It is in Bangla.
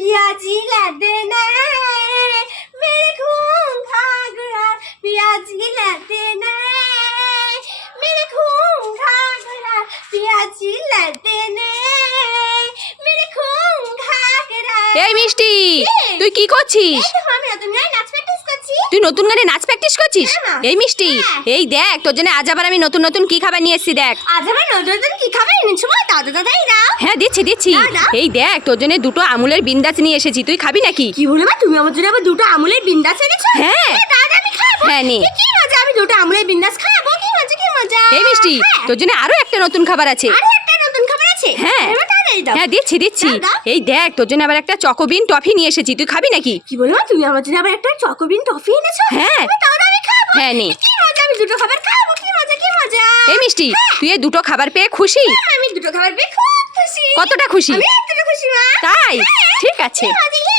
पियाजी ला देना मेरे खून घाघरा पियाजी ला देना मेरे खून घाघरा पियाजी ला देना मेरे खून घाघरा এই মিষ্টি কি? তুই কি করছিস এই দেখো, আমি নতুন গায়ে নাচ প্র্যাকটিস করছি তুই নতুন গানে নাচ প্র্যাকটিস করছিস? হ্যাঁ এই মিষ্টি। হ্যাঁ। এই দেখ তোর জন্য আজ আবার আমি নতুন নতুন কি খাবার নিয়ে এসেছি দেখ। আজ আমার নতুন নতুন কি খাবার এনেছো মা? দাদা দাদাই দাও। হ্যাঁ দিচ্ছি দিচ্ছি। এই দেখ তোর জন্য দুটো আমুলের বিন্দাস নিয়ে এসেছি। তুই খাবি নাকি? কি বলে মা তুমি আমার জন্য আবার দুটো আমুলের বিন্দাস এনেছো? হ্যাঁ। দাদা আমি খাব। হ্যাঁ নে। কি মজা আমি দুটো আমুলের বিন্দাস খাব? কি মজা কি মজা। এই মিষ্টি হ্যাঁ। তোর জন্য আরও একটা নতুন খাবার আছে আরও একটা নতুন খাবার আছে হ্যাঁ। এবার তাড়াতাড়ি দাও। হ্যাঁ দিচ্ছি দিচ্ছি। দাও, দাও। এই দেখ তোর জন্য আবার একটা চকোবিন টফি নিয়ে এসেছি। তুই খাবি নাকি? কি বলো মা তুমি আমার জন্য আবার একটা চকোবিন টফি এনেছো? হ্যাঁ। দাও আমি খাব। হ্যাঁ নে। কি মজা আমি দুটো খাবার খাব কি মজা কি মজা। এই মিষ্টি হ্যাঁ। তুই এই দুটো খাবার পেয়ে খুশি? আমি দুটো খাবার পেয়ে খুব খুশি। কতটা খুশি? আমি এতটা খুশি মা। তাই? ঠিক আছে। কি মজা কি